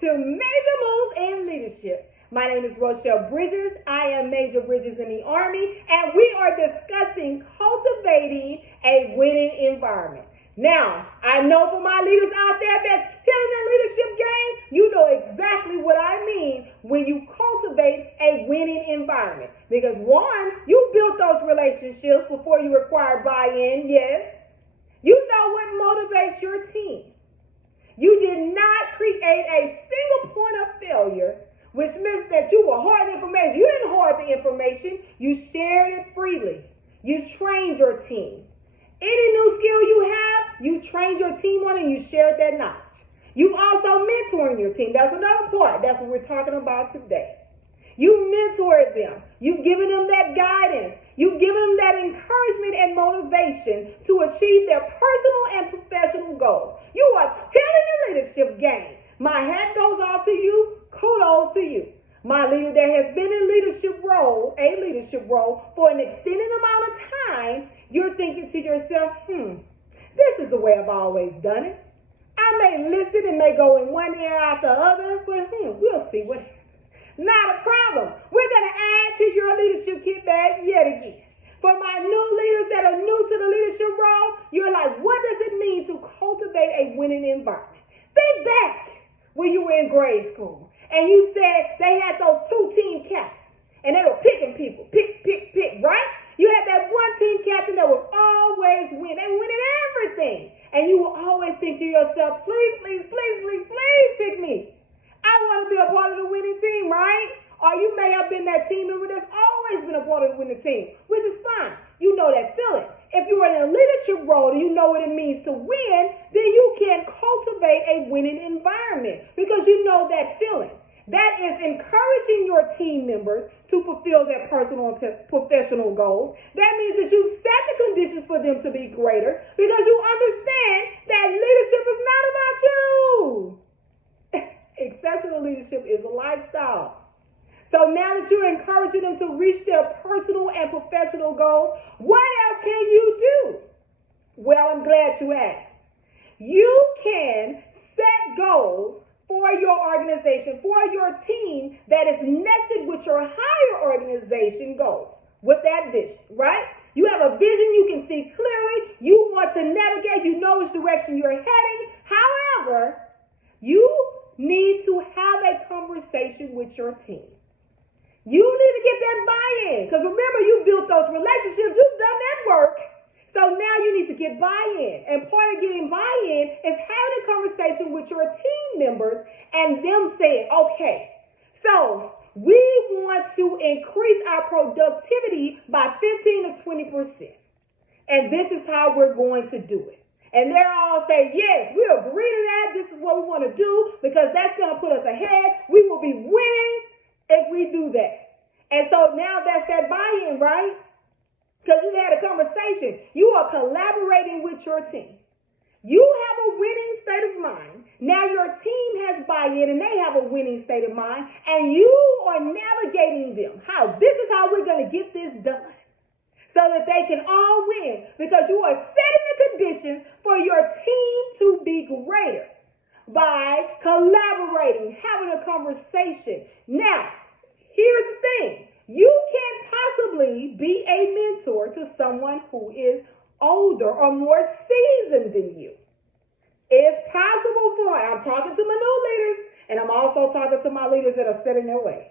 to Major Moves in Leadership. My name is Rochelle Bridges. I am Major Bridges in the Army, and we are discussing cultivating a winning environment. Now, I know for my leaders out there that's killing the leadership game, you know exactly what I mean when you cultivate a winning environment. Because one, you built those relationships before you required buy-in, yes. You know what motivates your team. You did not create a single point of failure, which means that you were hoarding information. You didn't hoard the information. You shared it freely. You trained your team. Any new skill you have, you trained your team on it and you shared that knowledge. You also mentoring your team. That's another part. That's what we're talking about today. You mentored them. You've given them that guidance. You've given them that encouragement and motivation to achieve their personal and professional goals. You are killing the leadership game. My hat goes off to you. Kudos to you. My leader that has been in a leadership role for an extended amount of time, you're thinking to yourself, this is the way I've always done it. I may listen and may go in one ear out the other, but we'll see what happens. Not a problem. We're going to add to your leadership kit bag yet again. For my new leaders that are new to the leadership role, you're like, what does it mean to cultivate a winning environment? Think back when you were in grade school and you said they had those two team captains and they were picking people, pick, right? You had that one team captain that was always winning. They were winning everything. And you will always think to yourself, please pick me. I want to be a part of the winning team, right? Or you may have been that team member that's always been a part of the winning team, which is fine. You know that feeling. If you're in a leadership role and you know what it means to win, then you can cultivate a winning environment because you know that feeling. That is encouraging your team members to fulfill their personal and professional goals. That means that you set the conditions for them to be greater because you understand that leadership is not about you. Exceptional leadership is a lifestyle. So now that you're encouraging them to reach their personal and professional goals, what else can you do? Well, I'm glad you asked. You can set goals for your organization, for your team that is nested with your higher organization goals with that vision, right? You have a vision you can see clearly. You want to navigate. You know which direction you're heading. However, you need to have a conversation with your team. You need to get that buy-in because remember, you built those relationships. You've done that work. So now you need to get buy-in. And part of getting buy-in is having a conversation with your team members and them saying, okay, so we want to increase our productivity by 15 to 20%. And this is how we're going to do it. And they're all saying, yes, we agree to that. This is what we want to do because that's going to put us ahead. We will be winning if we do that. And so now that's that buy-in, right? Because you had a conversation. You are collaborating with your team. You have a winning state of mind. Now your team has buy-in and they have a winning state of mind. And you are navigating them. How? This is how we're going to get this done. So that they can all win. Because you are setting the conditions for your team to be greater. By collaborating, having a conversation. Now, here's the thing. You can't possibly be a mentor to someone who is older or more seasoned than you. It's possible I'm talking to my new leaders, and I'm also talking to my leaders that are set in their ways.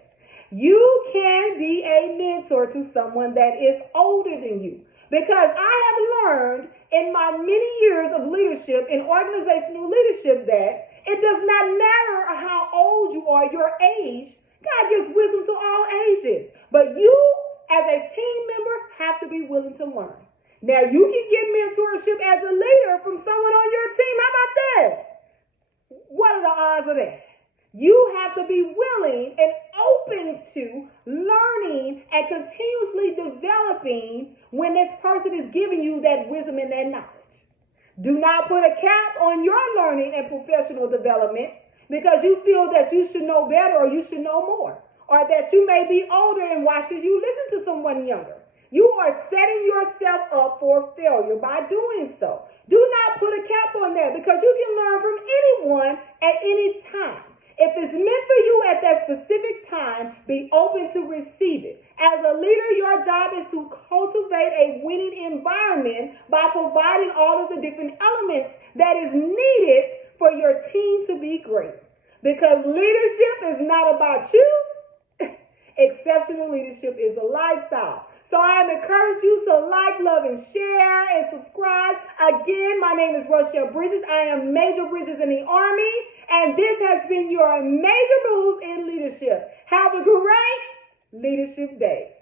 You can be a mentor to someone that is older than you. Because I have learned in my many years of leadership, in organizational leadership, that it does not matter how old you are, your age. God gives wisdom to all ages. But you, as a team member, have to be willing to learn. Now, you can get mentorship as a leader from someone on your team. How about that? What are the odds of that? You have to be willing and open to learning and continuously developing when this person is giving you that wisdom and that knowledge. Do not put a cap on your learning and professional development because you feel that you should know better or you should know more, or that you may be older and why should you listen to someone younger? You are setting yourself up for failure by doing so. Do not put a cap on that because you can learn from anyone at any time. If it's meant for you at that specific time, be open to receive it. As a leader, your job is to cultivate a winning environment by providing all of the different elements that is needed for your team to be great. Because leadership is not about you. Exceptional leadership is a lifestyle. So I am encouraging you to like, love, and share and subscribe. Again, my name is Rochelle Bridges. I am Major Bridges in the Army, and this has been your Major Moves in Leadership. Have a great Leadership Day.